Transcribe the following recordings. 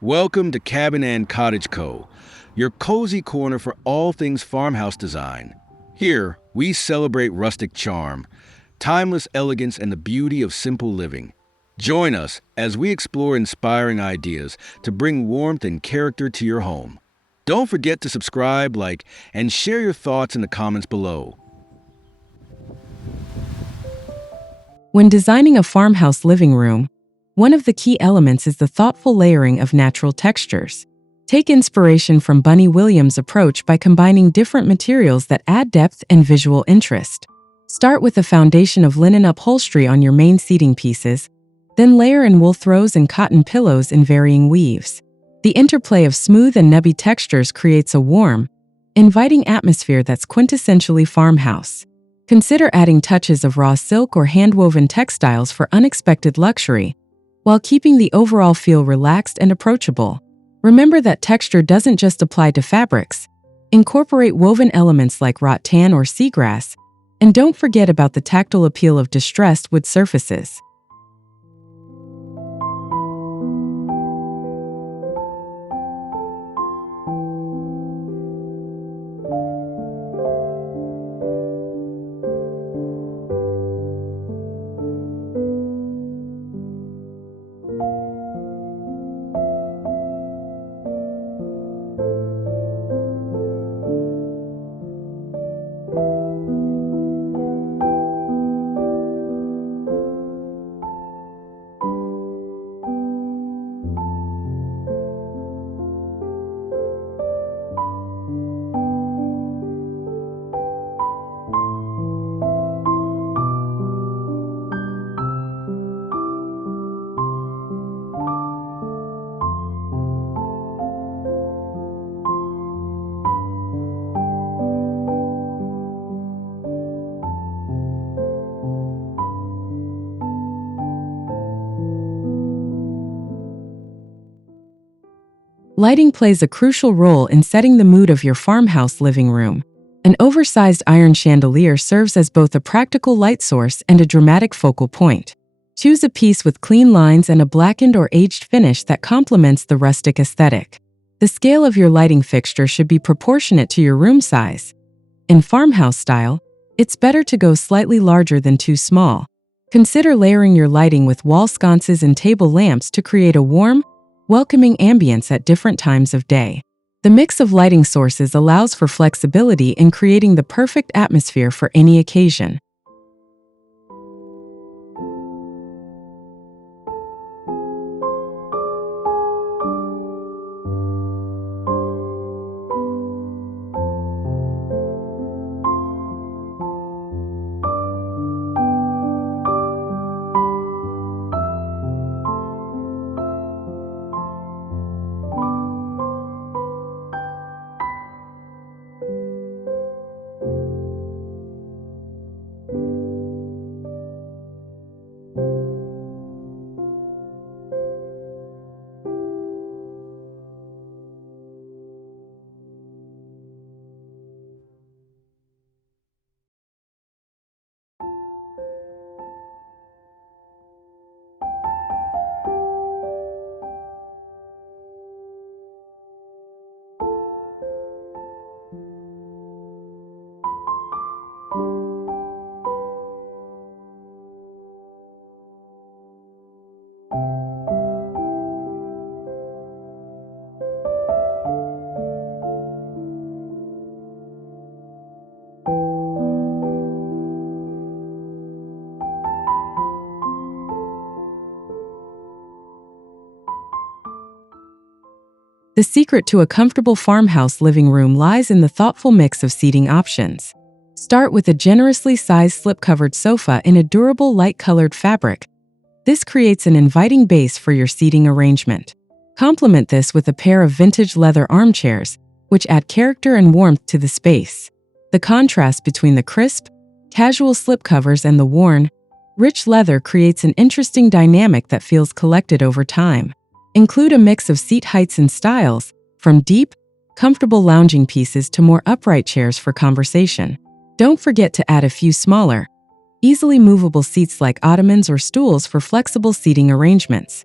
Welcome to Cabin and Cottage Co., your cozy corner for all things farmhouse design. Here, we celebrate rustic charm, timeless elegance, and the beauty of simple living. Join us as we explore inspiring ideas to bring warmth and character to your home. Don't forget to subscribe, like, and share your thoughts in the comments below. When designing a farmhouse living room, one of the key elements is the thoughtful layering of natural textures. Take inspiration from Bunny Williams' approach by combining different materials that add depth and visual interest. Start with a foundation of linen upholstery on your main seating pieces, then layer in wool throws and cotton pillows in varying weaves. The interplay of smooth and nubby textures creates a warm, inviting atmosphere that's quintessentially farmhouse. Consider adding touches of raw silk or hand-woven textiles for unexpected luxury, while keeping the overall feel relaxed and approachable. Remember that texture doesn't just apply to fabrics. Incorporate woven elements like rattan or seagrass, and don't forget about the tactile appeal of distressed wood surfaces. Lighting plays a crucial role in setting the mood of your farmhouse living room. An oversized iron chandelier serves as both a practical light source and a dramatic focal point. Choose a piece with clean lines and a blackened or aged finish that complements the rustic aesthetic. The scale of your lighting fixture should be proportionate to your room size. In farmhouse style, it's better to go slightly larger than too small. Consider layering your lighting with wall sconces and table lamps to create a warm, welcoming ambience at different times of day. The mix of lighting sources allows for flexibility in creating the perfect atmosphere for any occasion. The secret to a comfortable farmhouse living room lies in the thoughtful mix of seating options. Start with a generously sized slip-covered sofa in a durable light-colored fabric. This creates an inviting base for your seating arrangement. Complement this with a pair of vintage leather armchairs, which add character and warmth to the space. The contrast between the crisp, casual slipcovers and the worn, rich leather creates an interesting dynamic that feels collected over time. Include a mix of seat heights and styles, from deep, comfortable lounging pieces to more upright chairs for conversation. Don't forget to add a few smaller, easily movable seats like ottomans or stools for flexible seating arrangements.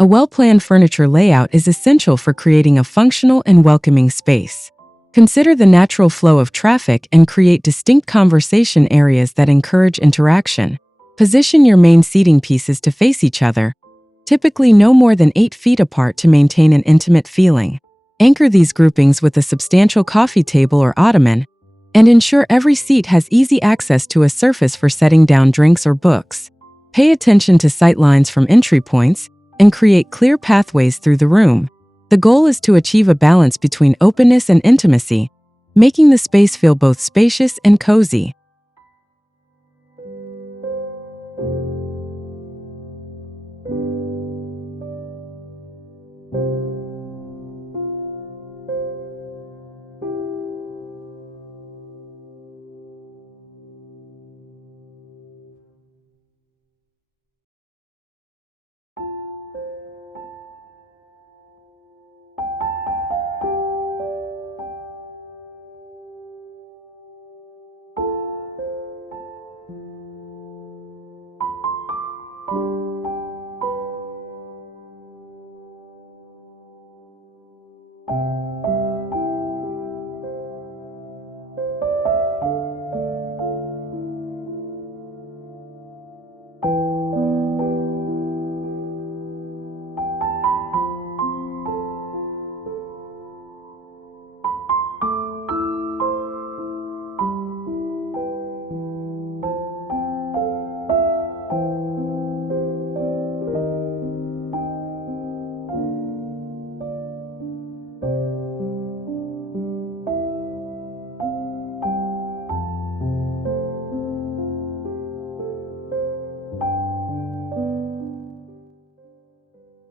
A well-planned furniture layout is essential for creating a functional and welcoming space. Consider the natural flow of traffic and create distinct conversation areas that encourage interaction. Position your main seating pieces to face each other, typically no more than 8 feet apart to maintain an intimate feeling. Anchor these groupings with a substantial coffee table or ottoman, and ensure every seat has easy access to a surface for setting down drinks or books. Pay attention to sight lines from entry points and create clear pathways through the room. The goal is to achieve a balance between openness and intimacy, making the space feel both spacious and cozy.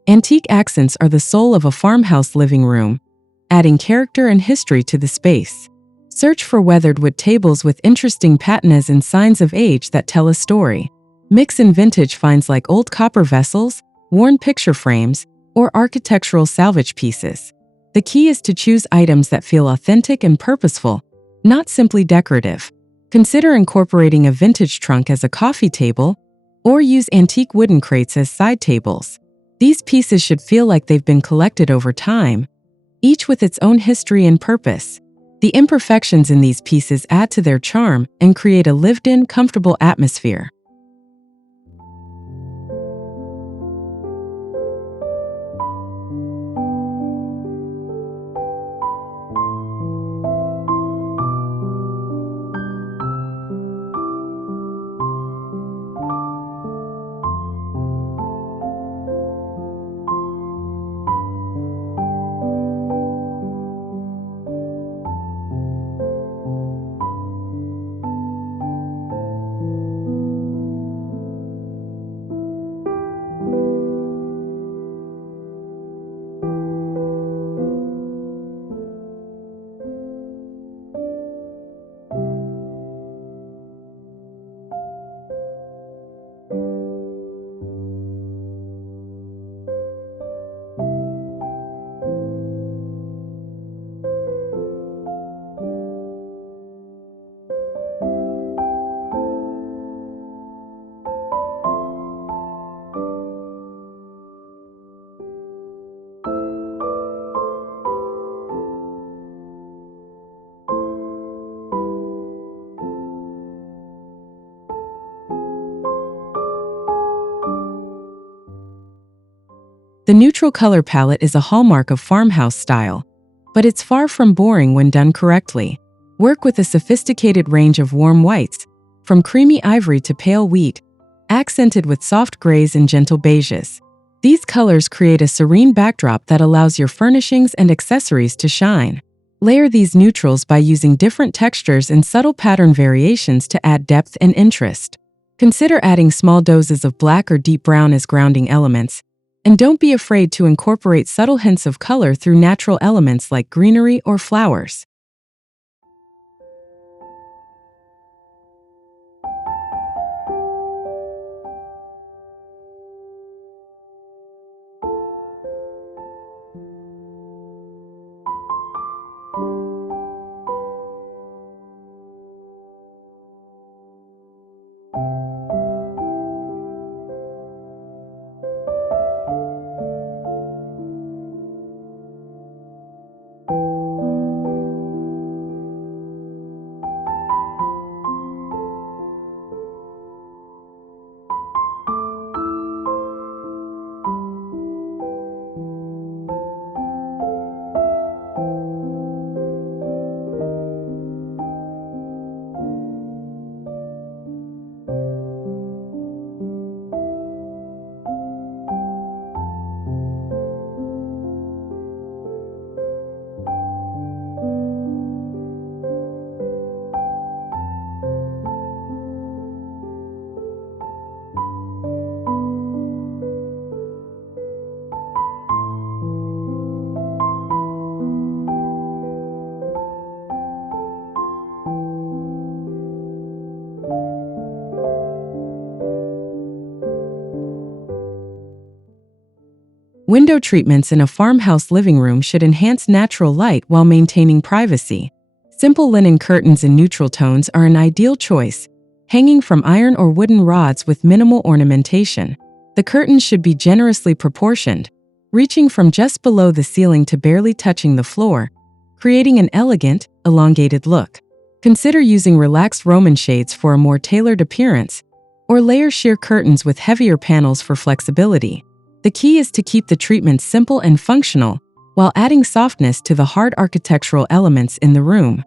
Antique accents are the soul of a farmhouse living room, adding character and history to the space. Search for weathered wood tables with interesting patinas and signs of age that tell a story. Mix in vintage finds like old copper vessels, worn picture frames, or architectural salvage pieces. The key is to choose items that feel authentic and purposeful, not simply decorative. Consider incorporating a vintage trunk as a coffee table, or use antique wooden crates as side tables. These pieces should feel like they've been collected over time, each with its own history and purpose. The imperfections in these pieces add to their charm and create a lived-in, comfortable atmosphere. The neutral color palette is a hallmark of farmhouse style, but it's far from boring when done correctly. Work with a sophisticated range of warm whites, from creamy ivory to pale wheat, accented with soft grays and gentle beiges. These colors create a serene backdrop that allows your furnishings and accessories to shine. Layer these neutrals by using different textures and subtle pattern variations to add depth and interest. Consider adding small doses of black or deep brown as grounding elements, and don't be afraid to incorporate subtle hints of color through natural elements like greenery or flowers. Window treatments in a farmhouse living room should enhance natural light while maintaining privacy. Simple linen curtains in neutral tones are an ideal choice, hanging from iron or wooden rods with minimal ornamentation. The curtains should be generously proportioned, reaching from just below the ceiling to barely touching the floor, creating an elegant, elongated look. Consider using relaxed Roman shades for a more tailored appearance, or layer sheer curtains with heavier panels for flexibility. The key is to keep the treatment simple and functional, while adding softness to the hard architectural elements in the room.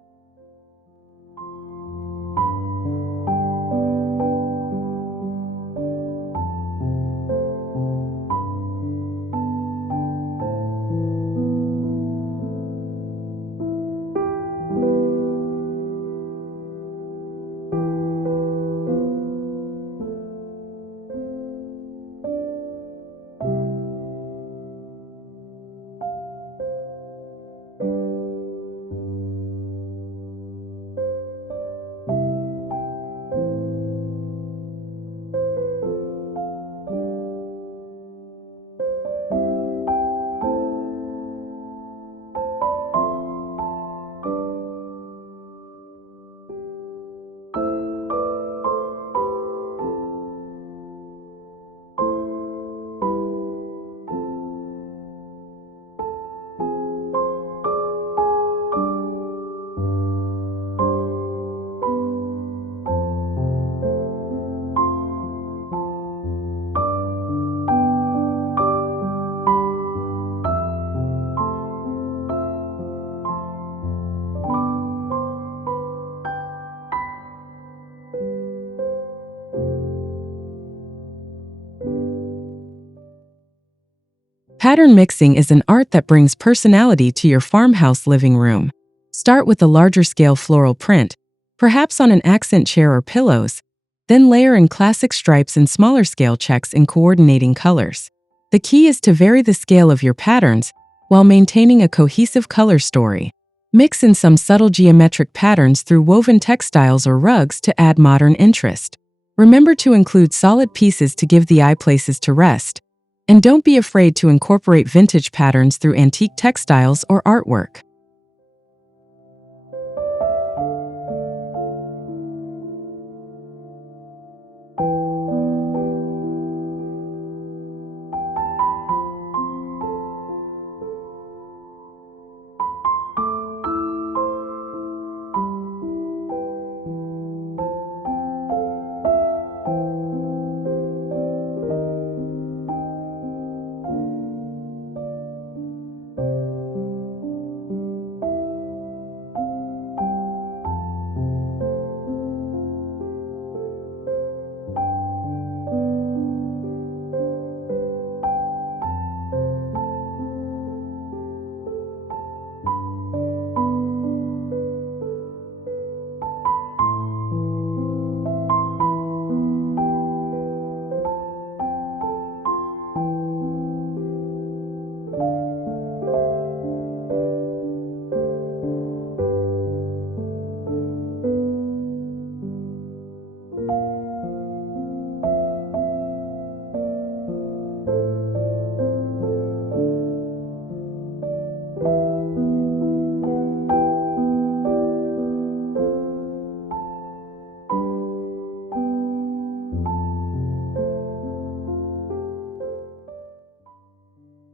Pattern mixing is an art that brings personality to your farmhouse living room. Start with a larger scale floral print, perhaps on an accent chair or pillows, then layer in classic stripes and smaller scale checks in coordinating colors. The key is to vary the scale of your patterns while maintaining a cohesive color story. Mix in some subtle geometric patterns through woven textiles or rugs to add modern interest. Remember to include solid pieces to give the eye places to rest. And don't be afraid to incorporate vintage patterns through antique textiles or artwork.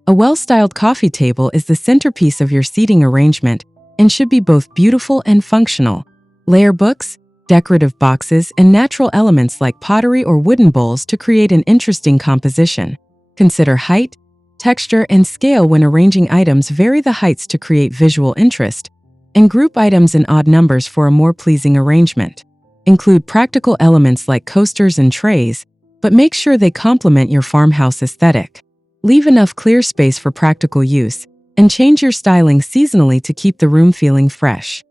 A well-styled coffee table is the centerpiece of your seating arrangement and should be both beautiful and functional. Layer books, decorative boxes, and natural elements like pottery or wooden bowls to create an interesting composition. Consider height, texture, and scale when arranging items. Vary the heights to create visual interest, and group items in odd numbers for a more pleasing arrangement. Include practical elements like coasters and trays, but make sure they complement your farmhouse aesthetic. Leave enough clear space for practical use, and change your styling seasonally to keep the room feeling fresh.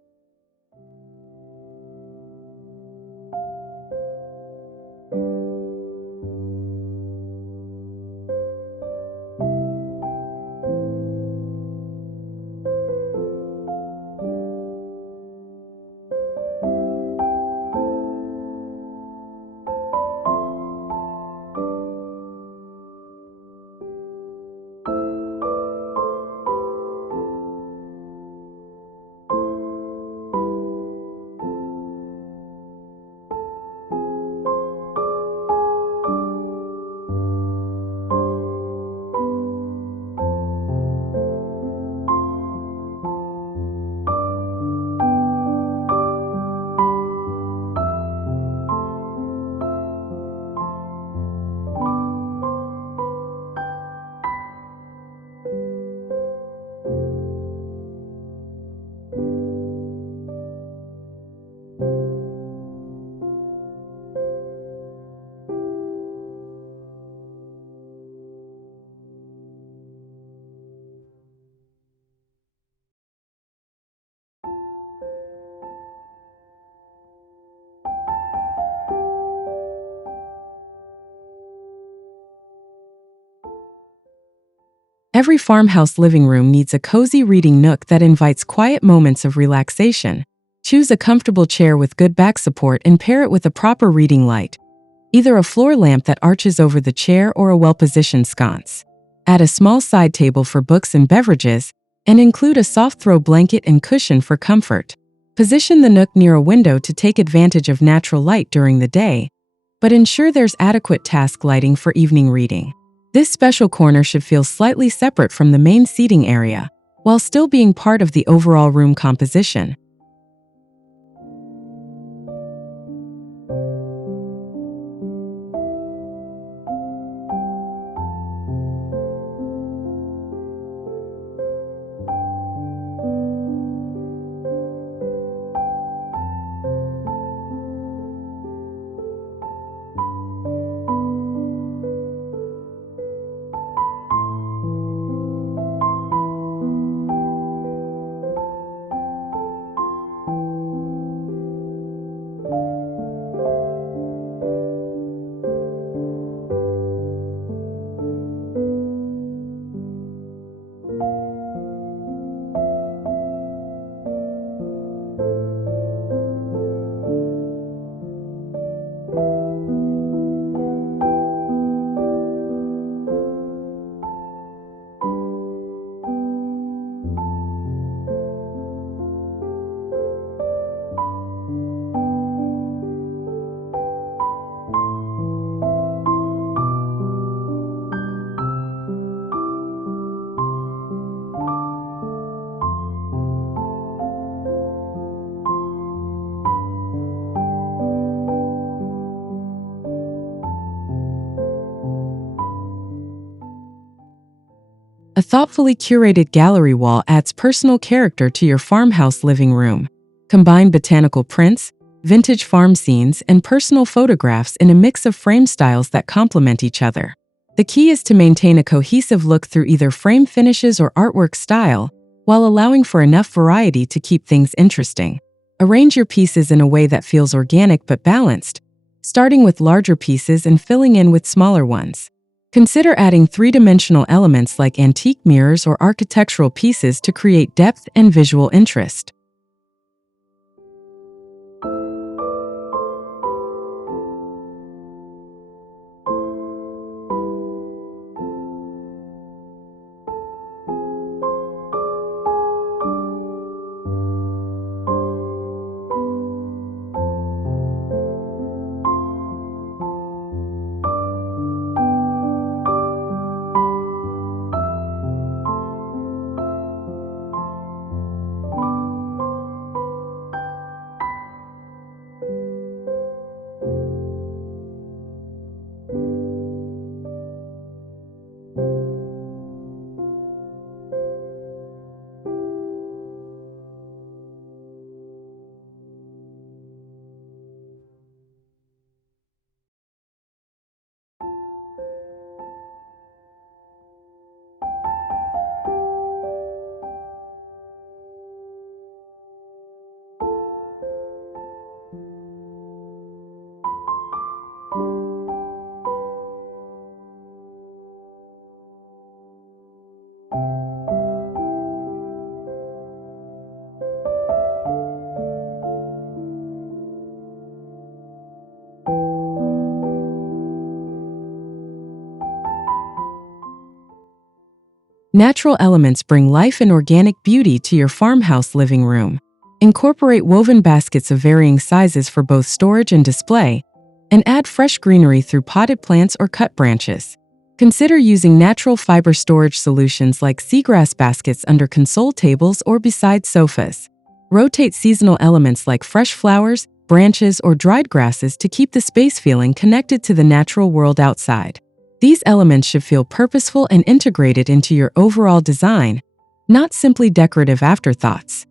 Every farmhouse living room needs a cozy reading nook that invites quiet moments of relaxation. Choose a comfortable chair with good back support and pair it with a proper reading light, either a floor lamp that arches over the chair or a well-positioned sconce. Add a small side table for books and beverages, and include a soft throw blanket and cushion for comfort. Position the nook near a window to take advantage of natural light during the day, but ensure there's adequate task lighting for evening reading. This special corner should feel slightly separate from the main seating area, while still being part of the overall room composition. A thoughtfully curated gallery wall adds personal character to your farmhouse living room. Combine botanical prints, vintage farm scenes, and personal photographs in a mix of frame styles that complement each other. The key is to maintain a cohesive look through either frame finishes or artwork style, while allowing for enough variety to keep things interesting. Arrange your pieces in a way that feels organic but balanced, starting with larger pieces and filling in with smaller ones. Consider adding three-dimensional elements like antique mirrors or architectural pieces to create depth and visual interest. Natural elements bring life and organic beauty to your farmhouse living room. Incorporate woven baskets of varying sizes for both storage and display, and add fresh greenery through potted plants or cut branches. Consider using natural fiber storage solutions like seagrass baskets under console tables or beside sofas. Rotate seasonal elements like fresh flowers, branches, or dried grasses to keep the space feeling connected to the natural world outside. These elements should feel purposeful and integrated into your overall design, not simply decorative afterthoughts.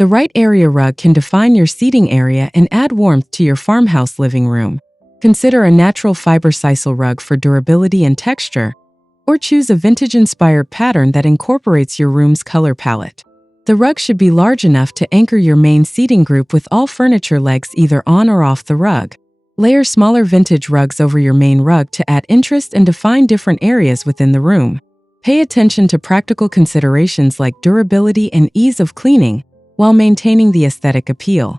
The right area rug can define your seating area and add warmth to your farmhouse living room. Consider a natural fiber sisal rug for durability and texture, or choose a vintage-inspired pattern that incorporates your room's color palette. The rug should be large enough to anchor your main seating group with all furniture legs either on or off the rug. Layer smaller vintage rugs over your main rug to add interest and define different areas within the room. Pay attention to practical considerations like durability and ease of cleaning while maintaining the aesthetic appeal.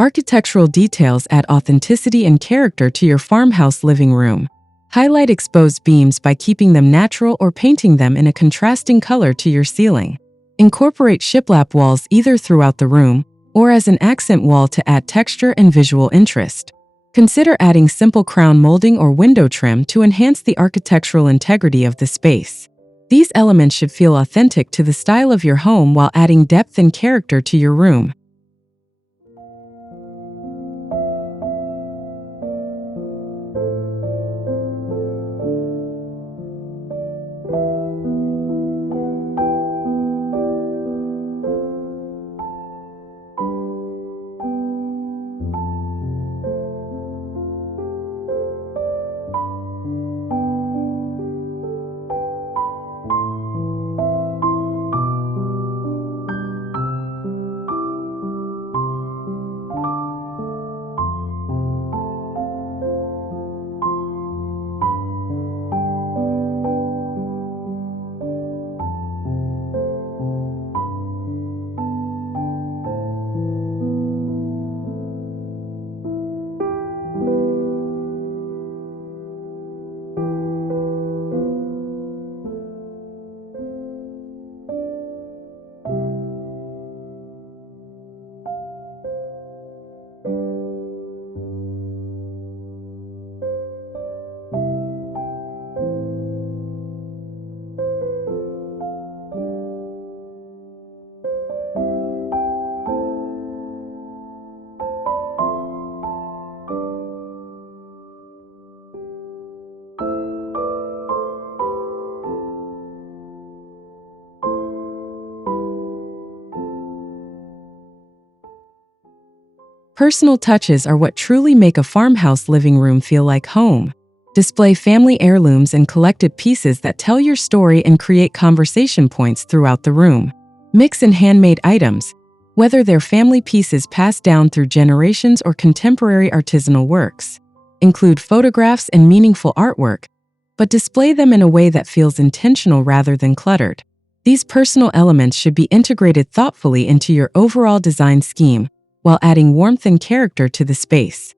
Architectural details add authenticity and character to your farmhouse living room. Highlight exposed beams by keeping them natural or painting them in a contrasting color to your ceiling. Incorporate shiplap walls either throughout the room or as an accent wall to add texture and visual interest. Consider adding simple crown molding or window trim to enhance the architectural integrity of the space. These elements should feel authentic to the style of your home while adding depth and character to your room. Personal touches are what truly make a farmhouse living room feel like home. Display family heirlooms and collected pieces that tell your story and create conversation points throughout the room. Mix in handmade items, whether they're family pieces passed down through generations or contemporary artisanal works. Include photographs and meaningful artwork, but display them in a way that feels intentional rather than cluttered. These personal elements should be integrated thoughtfully into your overall design scheme, while adding warmth and character to the space.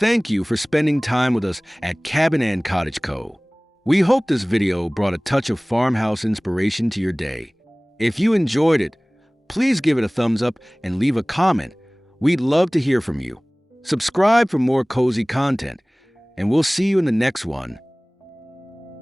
Thank you for spending time with us at Cabin and Cottage Co. We hope this video brought a touch of farmhouse inspiration to your day. If you enjoyed it, please give it a thumbs up and leave a comment. We'd love to hear from you. Subscribe for more cozy content, and we'll see you in the next one.